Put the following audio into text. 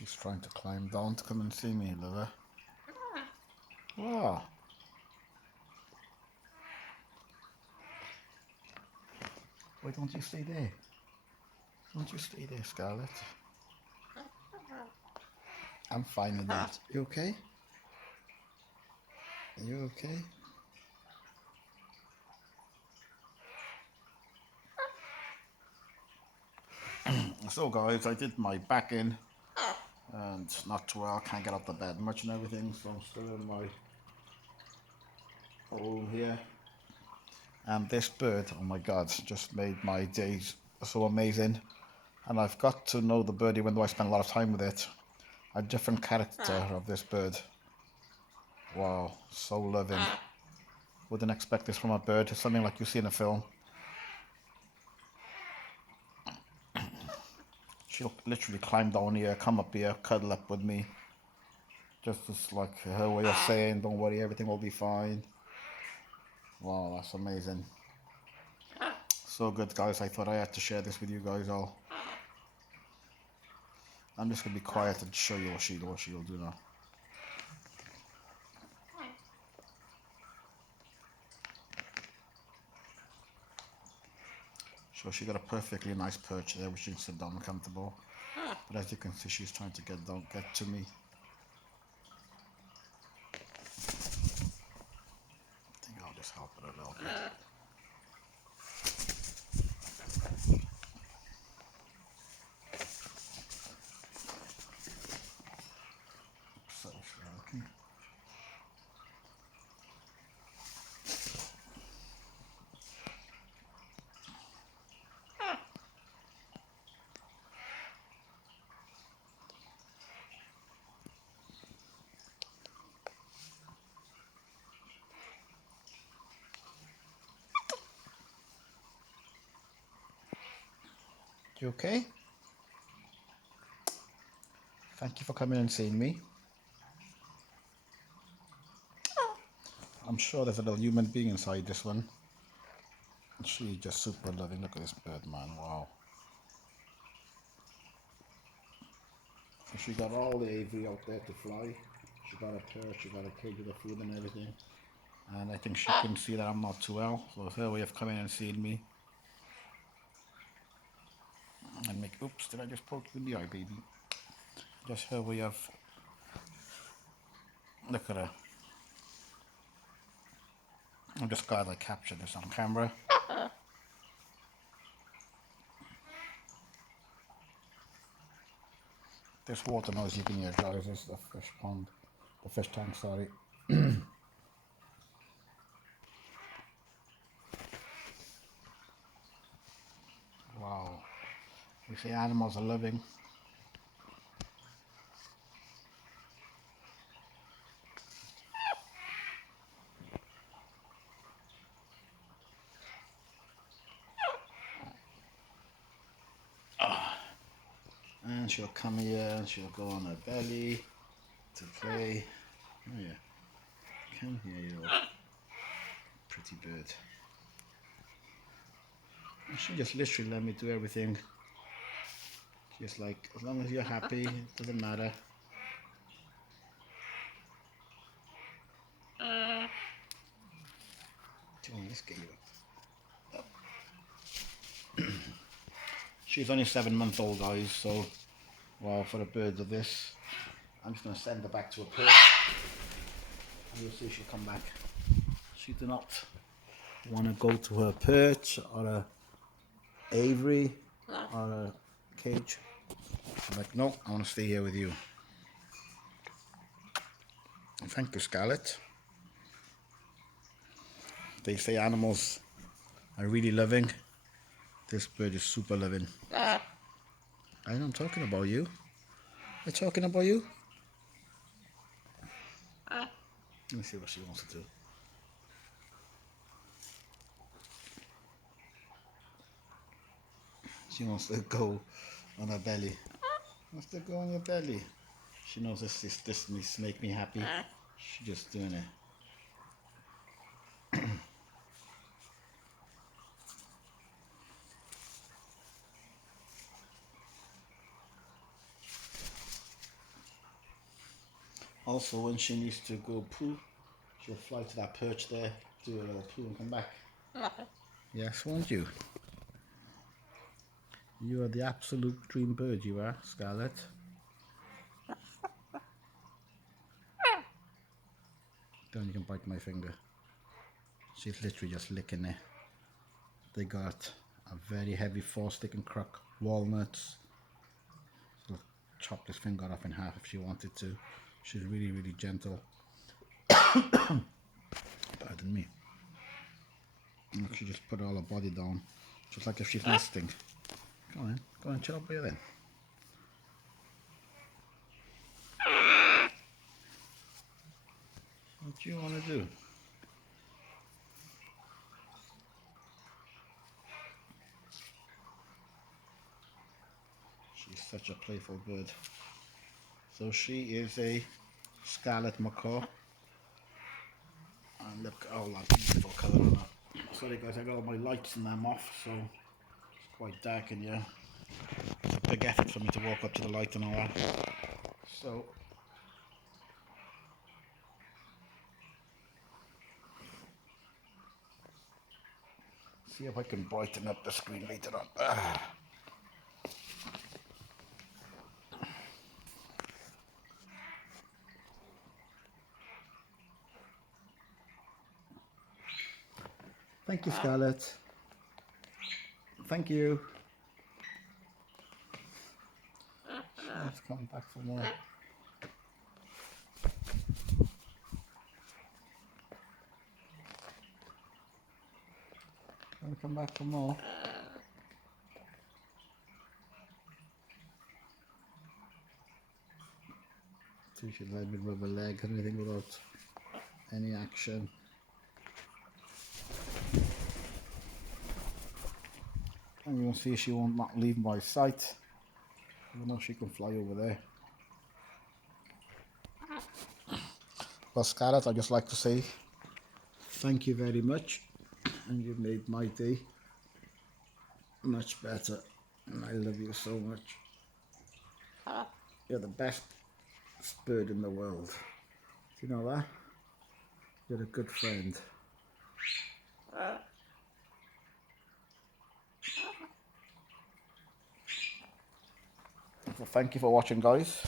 She's trying to climb down to come and see me, lover. Wow. Why don't you stay there? Don't you stay there, Scarlett? I'm fine with that. You okay? You okay? So guys, I did my back in and not too well, can't get out the bed much and everything, so I'm still in my home here. And this bird, oh my god, just made my days so amazing. And I've got to know the bird even though I spend a lot of time with it. A different character of this bird. Wow, so loving. Wouldn't expect this from a bird. It's something like you see in a film. She'll literally climb down here, come up here, cuddle up with me. Just as like her way of saying, don't worry, everything will be fine. Wow, that's amazing. So good, guys. I thought I had to share this with you guys all. I'm just going to be quiet and show you what she'll do now. So she got a perfectly nice perch there, which she can sit down comfortable. But as you can see, she's trying to get to me. I think I'll just help her a little bit. So okay. You okay? Thank you for coming and seeing me. I'm sure there's a little human being inside this one. She's just super loving. Look at this bird, man. Wow. So she got all the aviary out there to fly. She got a perch, she got a cage with the food and everything. And I think she can see that I'm not too well. So it's her way of coming and seeing me. And make, oops, did I just poke you in the eye, baby? Just her way of, look at her. I'm just glad I captured this on camera. This water noise you can hear, guys, is the fish pond, the fish tank, sorry. Wow. You see, animals are living. And she'll come here and she'll go on her belly to play. Oh yeah. Come here, you pretty bird. And she just literally let me do everything. She's like, as long as you're happy, it doesn't matter. Come on, let's get you up. She's only 7 months old, guys, so well, for a bird of this, I'm just going to send her back to her perch. And you'll see she'll come back. She do not want to go to her perch or her aviary. or a cage. I'm like, no, I want to stay here with you. Thank you, Scarlett. They say animals are really loving. This bird is super loving. I'm talking about you. I'm talking about you. Let me see what she wants to do. She wants to go on her belly. Wants to go on your belly. She knows this make me happy. She's just doing it. Also, when she needs to go poo, she'll fly to that perch there, do a little poo and come back. Yes, won't you? You are the absolute dream bird, you are, Scarlett. Then you can bite my finger. She's literally just licking it. They got a very heavy 4-stick and crook walnuts. She'll chop this finger off in half if she wanted to. She's really, really gentle. Pardon me. And she just put all her body down, just like if she's nesting. Go on, chill up here then. What do you want to do? She's such a playful bird. So she is a scarlet macaw. And look at all that beautiful colour on that. Sorry guys, I got all my lights and them off, so it's quite dark in here. It's a big effort for me to walk up to the light and all that. So see if I can brighten up the screen later on. Thank you, Scarlett. Thank you. Let's come back for more. Wanna come back for more? She should let me rub her leg or anything without any action. And you will see she won't not leave my sight. I know she can fly over there. Well, Scarlett, I'd just like to say thank you very much, and you've made my day much better, and I love you so much. You're the best bird in the world. Do you know that? You're a good friend. Well, thank you for watching, guys.